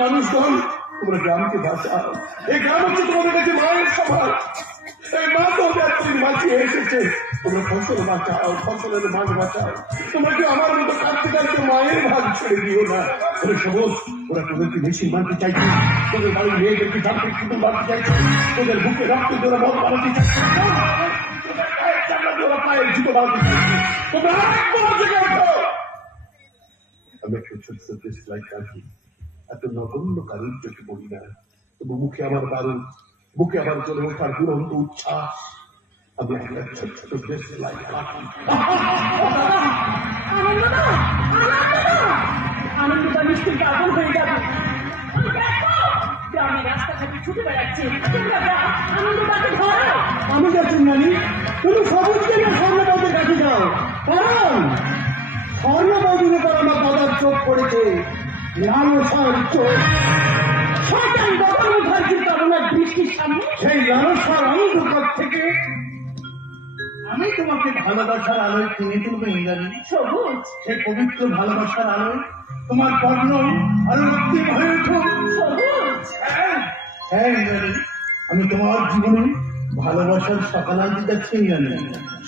মানুষগণ তোমরা গ্রামকে বাঁচাও। এই গ্রাম হচ্ছে তোমাদের কাছে মায়ের সমান। এই মা তো বাঁচিয়ে এসেছে। তোমরা ফসল বাঁচাও, ফসলের ভাগ বাঁচাও। তোমরা কি আমার মতো কাঁদতে কাঁদতে মায়ের ভাগ ছেড়ে দিও না। ওরা সবুজ, ওরা তোদেরকে মেশিন বাঁধতে চাইছে, তোদের বাড়ির মেয়েদেরকে ডাক্তার কুটুম বাঁধতে চাইছে, তোদের বুকে রক্ত দেওয়া মত বানাতে চাইছে, পায়ের জুতো বানাতে চাইছে। তোমরা আমি একটা ছোট্ট দেশলাই কাঁদি, এত নগণ্য কারুর চোখে পড়ি না, তবু মুখে আমার দারুণ, বুকে আমার চলে ওঠার দুরন্ত উচ্ছ্বাস। আমি একটা ছোট ছোট দেশলাই কাঁদি। আনন্দটা নিশ্চয়ই পাগল হয়ে যাবে। গ্রামে রাস্তাঘাটে ছুটে বেড়াচ্ছে, আনন্দটাকে ধরো। আমি যাচ্ছি নানি, তুমি সবুজকে না স্বর্ণবাবুর কাছে যাও, কারণ স্বর্ণবাবুর উপর আমার দাদার চোখ পড়েছে, লালসার চোখ। শয়তান বাবার মুখার্জির কারণে বৃষ্টির সামনে সেই লালসার অন্ধকার থেকে আমি তোমাকে ভালোবাসার আলোয় কিনে তুলবো ইন্দ্রাণী। সবুজ, সেই পবিত্র ভালোবাসার আলোয় তোমার বর্ণ আরো রক্তিম হয়ে উঠুক। সবুজ, হ্যাঁ ইন্দ্রাণী, আমি তোমার জীবনে ভালোবাসার সকাল আনতে যাচ্ছি ইন্দ্রাণী।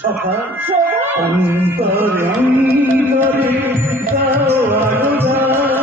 সকাল সবুজ। অন্তরে অন্তরে যাও আলো যাও।